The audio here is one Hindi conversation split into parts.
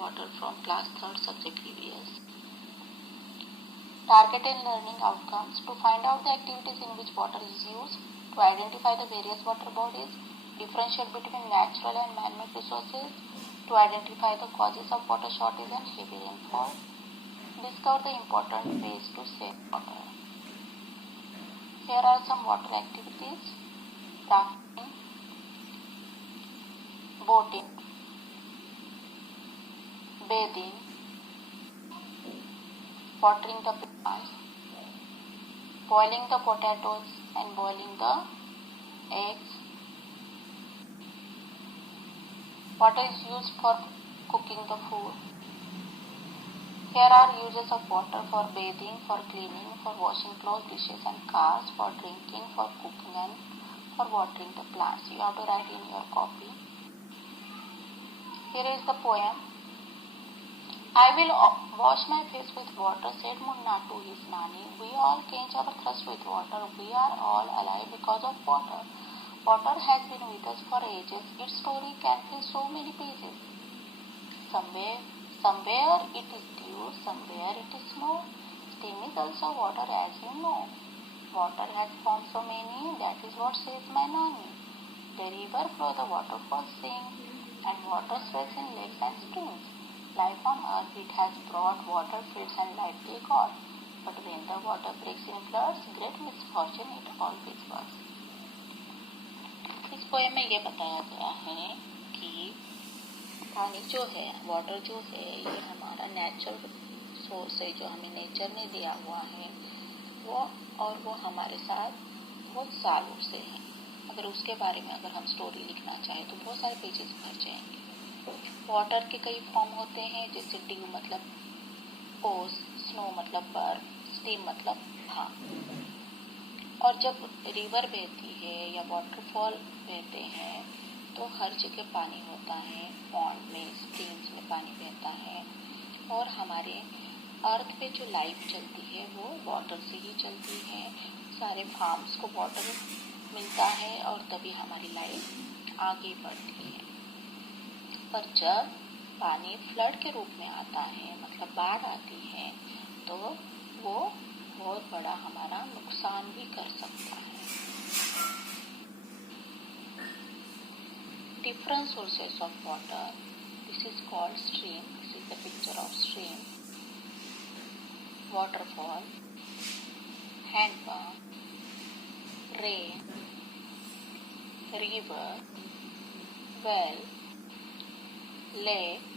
water from class 3rd subject EVS. Targeted learning outcomes: to find out the activities in which water is used, to identify the various water bodies, differentiate between natural and man-made resources, to identify the causes of water shortage and heavy rainfall, discover the important ways to save water. Here are some water activities: rafting, boating, bathing, watering the plants, boiling the potatoes and boiling the eggs. Water is used for cooking the food. Here are uses of water: for bathing, for cleaning, for washing clothes, dishes and cars, for drinking, for cooking and for watering the plants. You have to write in your copy. Here is the poem. I will wash my face with water, said Munna to his Nani. We all quench our thirst with water. We are all alive because of water. Water has been with us for ages. Its story can fill so many pages. Somewhere it is dew, somewhere it is snow. Steam is also water, as you know. Water has formed so many, that is what says my Nani. The river flows, the waterfalls sing, and water spreads in lakes and springs. Life on earth it has brought, water feeds and life they got. But when the water breaks in floods, great misfortune it always was. इस पोएम में ये बताया गया है कि पानी जो है, वाटर जो है, ये हमारा नेचुरल सोर्स है जो हमें नेचर ने दिया हुआ है वो हमारे साथ बहुत सालों से है। अगर उसके बारे में अगर हम स्टोरी लिखना चाहें तो बहुत सारे पेजेस भर जाएंगे। वाटर के कई फॉर्म होते हैं, जैसे ड्यू मतलब ओस, स्नो मतलब बर्फ, स्टीम मतलब भाप। और जब रिवर बहती है या वाटरफॉल बहते हैं तो हर जगह पानी होता है। पॉन्ड में, स्ट्रीम्स में पानी बहता है। और हमारे अर्थ पे जो लाइफ चलती है वो वाटर से ही चलती है। सारे फार्म्स को वाटर मिलता है और तभी हमारी लाइफ आगे बढ़ती है। पर जब पानी फ्लड के रूप में आता है, मतलब बाढ़ आती है, तो वो बहुत बड़ा हमारा नुकसान भी कर सकता है। Different sources of water. This is called stream. This is the picture of stream. Waterfall, hand pump, rain, river, well, lake.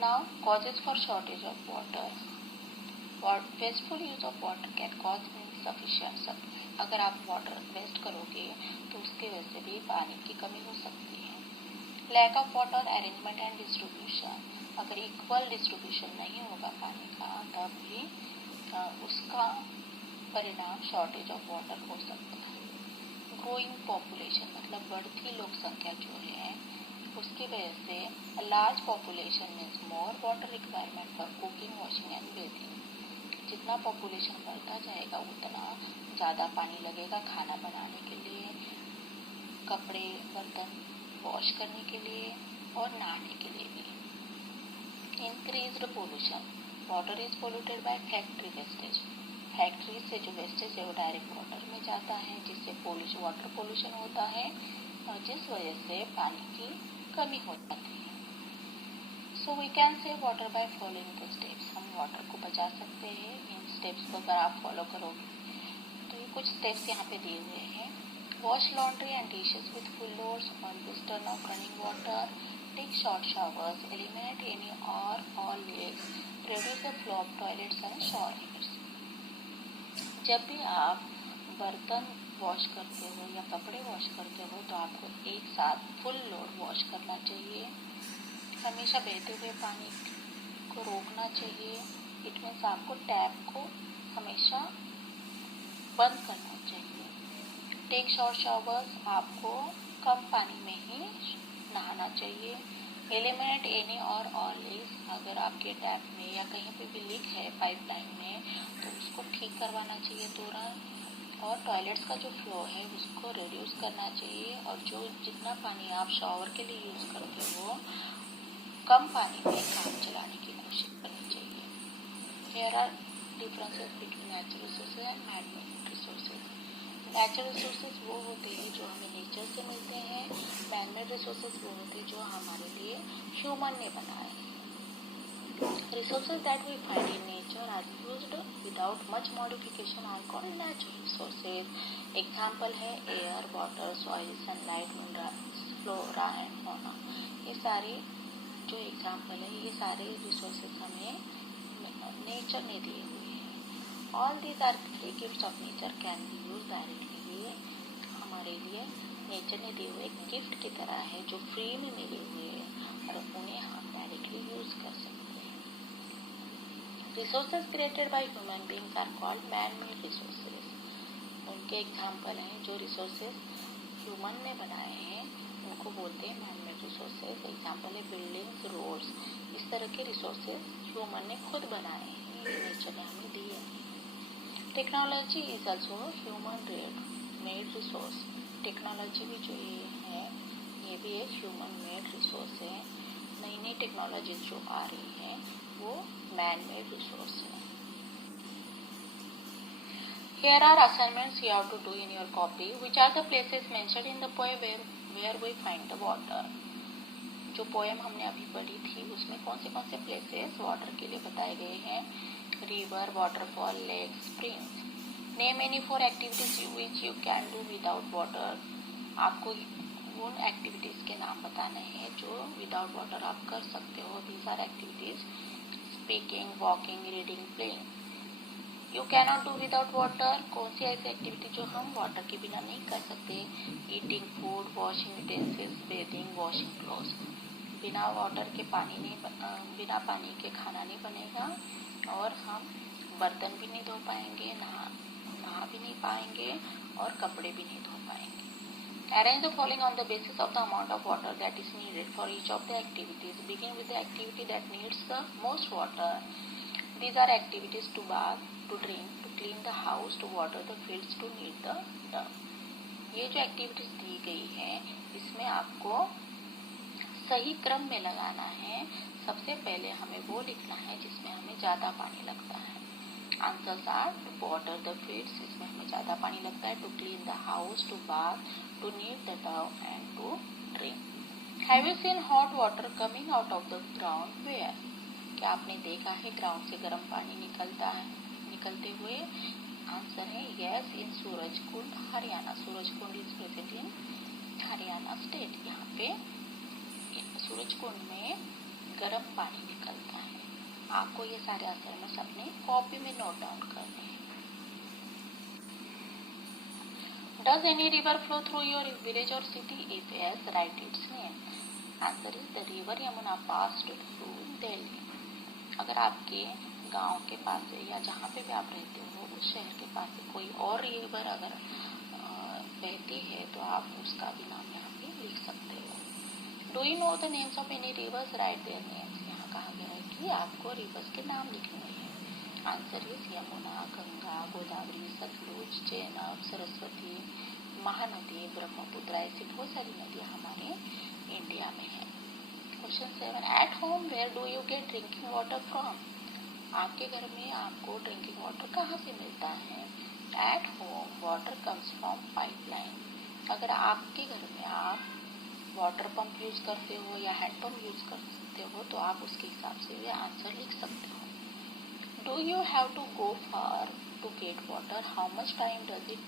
Now, causes for shortage of water. Wasteful use of water can cause insufficient supply. अगर आप वाटर वेस्ट करोगे तो उसकी वजह से भी पानी की कमी हो सकती है। Lack of water arrangement and distribution, अगर इक्वल डिस्ट्रीब्यूशन नहीं होगा पानी का तब भी उसका परिणाम शॉर्टेज ऑफ वाटर हो सकता है। ग्रोइंग पॉपुलेशन मतलब बढ़ती लोक संख्या जो है उसकी वजह से large population means more water requirement for cooking, washing and bathing. जितना पॉपुलेशन बढ़ता जाएगा उतना ज़्यादा पानी लगेगा खाना बनाने के लिए, कपड़े बर्तन वॉश करने के लिए और नहाने के लिए भी। Increased pollution, water is polluted by factory wastage. Factory से जो वेस्टेज है वो डायरेक्ट वाटर में जाता है, जिससे वाटर पोल्यूशन होता है और जिस वजह से पानी की कमी हो जाती है। So we can save water by following the steps. हम वाटर को बचा सकते हैं इन स्टेप्स को अगर आप फॉलो करोगे। तो ये कुछ स्टेप्स यहाँ पे दिए हुए हैं। Wash laundry and dishes with full loads, always turn off running water, take short showers, eliminate any और all leaks, reduce the flow of toilets and shower heads. जब भी आप बर्तन वॉश करते हो या कपड़े वॉश करते हो तो आपको एक साथ फुल लोड वॉश करना चाहिए। हमेशा बहते हुए पानी को रोकना चाहिए। इट मीन्स आपको टैप को हमेशा बंद करना चाहिए। टेक शॉर्ट शावर्स, आपको कम पानी में ही नहाना चाहिए। एलिमिनेट एनी और ऑल लीक्स, अगर आपके टैप में या कहीं पे भी लीक है पाइपलाइन में तो उसको ठीक करवाना चाहिए तुरंत। और टॉयलेट्स का जो फ्लो है उसको रिड्यूस करना चाहिए और जो जितना पानी आप शावर के लिए यूज़ करते हो आपको कम पानी में काम चलाने की कोशिश करनी चाहिए। There are differences between natural resources and man-made resources. Natural resources वो होते हैं जो हमें नेचर से मिलते हैं, मैन-मेड रिसोर्सेज वो होते हैं जो हमारे लिए ह्यूमन ने बनाए हैं। Resources that we find in nature are used without much modification are called natural resources. Example है air, water, soil, sunlight, minerals, flora and fauna. ये सारे जो एग्जाम्पल है, ये सारे रिसोर्सेज हमें नेचर ने दिए हुए हैं। All these are free gifts of nature can be used directly. ये हमारे लिए नेचर ने दिए हुए गिफ्ट की तरह है जो फ्री में मिले हुए हैं और उन्हें हम डायरेक्टली यूज कर सकते हैं। Resources created by human beings are called man-made resources. उनके एग्जाम्पल हैं जो रिसोर्सेज ह्यूमन ने बनाए हैं उनको बोलते हैं मैन-मेड रिसोर्सेज। एग्जाम्पल है बिल्डिंग्स, रोड्स, इस तरह के रिसोर्सेज ह्यूमन ने खुद बनाए हैं, नेचर ने हमें दिए हैं। Technology is also human made resource. Technology भी जो ये है ये भी एक ह्यूमन मेड रिसोर्स है। नई नई टेक्नोलॉजी जो आ रही है वो मैन मेड रिसोर्स है। Here are assignments you have to do in your copy. Which are the places mentioned in the poem where we find the water? जो पोएम हमने अभी पढ़ी थी उसमें कौन से प्लेसेस वाटर के लिए बताए गए हैं? River, waterfall, lake, springs. Name any 4 activities which you can do without water. आपको उन एक्टिविटीज के नाम बताने हैं जो विदाउट वाटर आप कर सकते हो। These are activities speaking, walking, reading, playing. You can not do without water. कौन सी ऐसी एक्टिविटी जो हम वाटर के बिना नहीं कर सकते? Eating food, washing utensils, bathing, washing clothes. बिना वाटर के बिना पानी के खाना नहीं बनेगा और हम बर्तन भी नहीं धो पाएंगे, नहा भी नहीं पाएंगे और कपड़े भी नहीं धो पाएंगे। Arrange the following on the basis of the amount of water that is needed for each of the activities. Begin with the activity that needs the most water. These are activities to bath, to drink, to clean the house, to water the fields, to knead the dough. ये जो एक्टिविटीज दी गई है इसमें आपको सही क्रम में लगाना है। सबसे पहले हमें वो लिखना है जिसमें हमें ज्यादा पानी लगता है। Answers are to water the fields, इसमें हमें ज्यादा पानी लगता है। To clean the house, to bath, to knead the dough and to drink. Have you seen hot water coming out of the ground where? क्या आपने देखा है ग्राउंड से गर्म पानी निकलते हुए? आंसर है yes, in Surajkund, Haryana. Surajkund is present in Haryana state. यहाँ पे सूरजकुंड में गर्म पानी निकलता है। आपको ये सारे असाइनमेंट्स अपने कॉपी में नोट डाउन करने हैं। Does any river flow through your village or city? If yes, write its name. Answer is the river Yamuna passed through Delhi. अगर आपके गांव के पास से या जहाँ पे भी आप रहते हो उस शहर के पास से कोई और रिवर अगर बहती है तो आप उसका भी नाम यहाँ पे लिख सकते हो। Do you know the names of any reverse? Right their names. यहाँ कहा गया है कि आपको रिवर्स के नाम लिखने हैं। Answer is Yamuna, Ganga, Godavari, Sutlej, Chenab, Saraswati, Mahanadi, Brahmaputra. ऐसी बहुत सारी नदियाँ हमारे इंडिया में है। Question 7, at home where do you get drinking water from? आपके घर में आपको ड्रिंकिंग वाटर कहाँ से मिलता है? At home water comes from pipeline. अगर आपके घर में आप वाटर पंप यूज करते हो या हैंड पंप यूज करते हो तो आप उसके हिसाब से भी आंसर लिख सकते हो। Do you have to go far to get water? How much time does it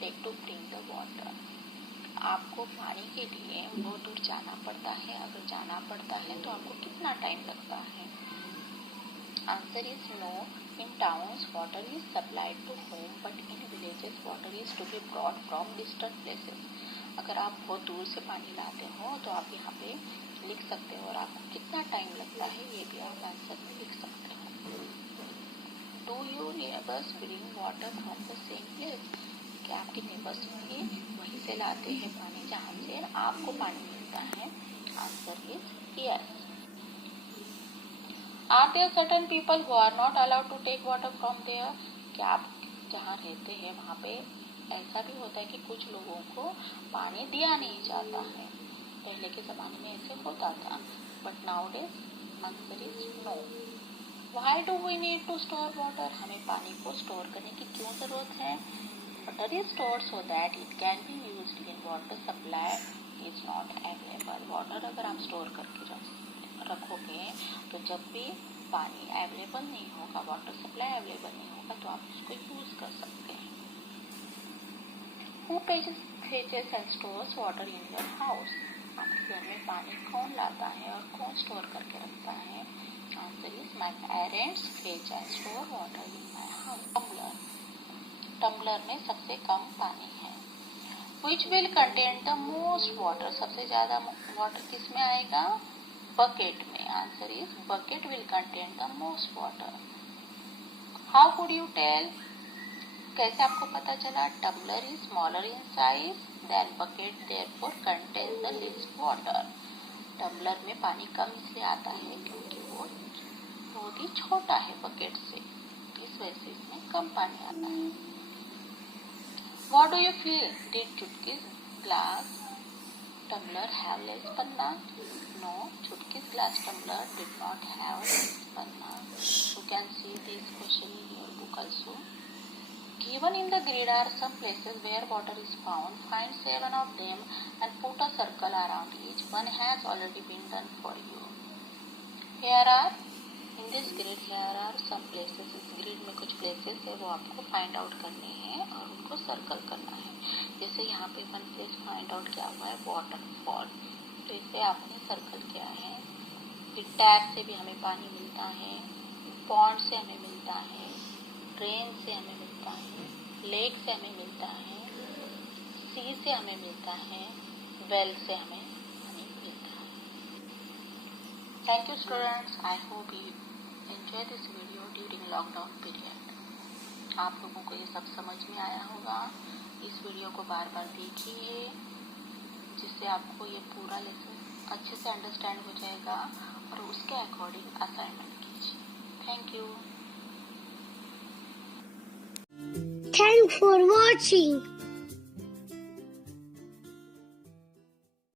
take to bring the water? आपको पानी के लिए बहुत दूर जाना पड़ता है। अगर जाना पड़ता है तो आपको कितना टाइम लगता है? Answer is no, in towns water is supplied to home but in villages water is to be brought from distant places. अगर आप बहुत दूर से पानी लाते हो तो आप यहाँ पे लिख सकते हो और आपको कितना टाइम लगता है ये भी आप आंसर में लिख सकते हो। Do you neighbours bring water from the same place? क्या आपके नेबर्स भी वहीं से लाते हैं पानी जहाँ से आपको पानी मिलता है? Answer is yes. Are there certain people who are not allowed to take water from there? क्या आप जहाँ रहते हैं वहाँ पे ऐसा भी होता है कि कुछ लोगों को पानी दिया नहीं जाता है? पहले के ज़माने में ऐसे होता था। nowadays? Answer is no. Why do we need to store water? हमें पानी को स्टोर करने की क्यों जरूरत है? Water is stored so that it can be used when water supply is not available. Water अगर आप स्टोर करके रखोगे तो जब भी पानी अवेलेबल नहीं होगा, वाटर सप्लाई अवेलेबल नहीं होगा, तो आप उसको यूज कर सकते हैं. Who fetches and stores water in your house? आपके घर में पानी कौन लाता है और कौन स्टोर करके रखता है? Answer is my parents fetch and store water in my house. Tumbler में सबसे कम पानी है. Which will contain the most water? सबसे ज्यादा वाटर किस में आएगा? बकेट में. Answer is bucket will contain the most water. How could you tell? कैसे आपको पता चला? Tumbler is smaller in size than bucket, therefore contains the least water. Tumbler में पानी कम इसलिए आता है क्योंकि वो बहुत ही छोटा है बकेट से, इस वजह से इसमें कम पानी आता है. What do you feel? Did Chutki's glass tumbler have less panna? No, Chutki's glass tumbler did not have less panna. You can see this question in your book also. Given in the grid are some places where water is found. Find 7 of them and put a circle around each. One has already been done for you. In this grid here are some places. इस ग्रिड में कुछ प्लेसेस है वो आपको फाइंड आउट करने हैं और उनको सर्कल करना है. जैसे यहाँ पे वन प्लेस फाइंड आउट किया हुआ है वाटरफॉल, तो इसे आपने सर्कल किया है. टैप से भी हमें पानी मिलता है, पॉन्ड से हमें मिलता है, ड्रेन से हमें मिलता है, लेक से हमें मिलता है, सी से हमें मिलता है, वेल से हमें पानी मिलता है. Thank you students. I hope you enjoy this video during lockdown period. आप लोगों को ये सब समझ में आया होगा. इस वीडियो को बार बार देखिए जिससे आपको ये पूरा लेसन अच्छे से अंडरस्टैंड हो जाएगा और उसके अकॉर्डिंग असाइनमेंट कीजिए. Thank you. Thanks for watching.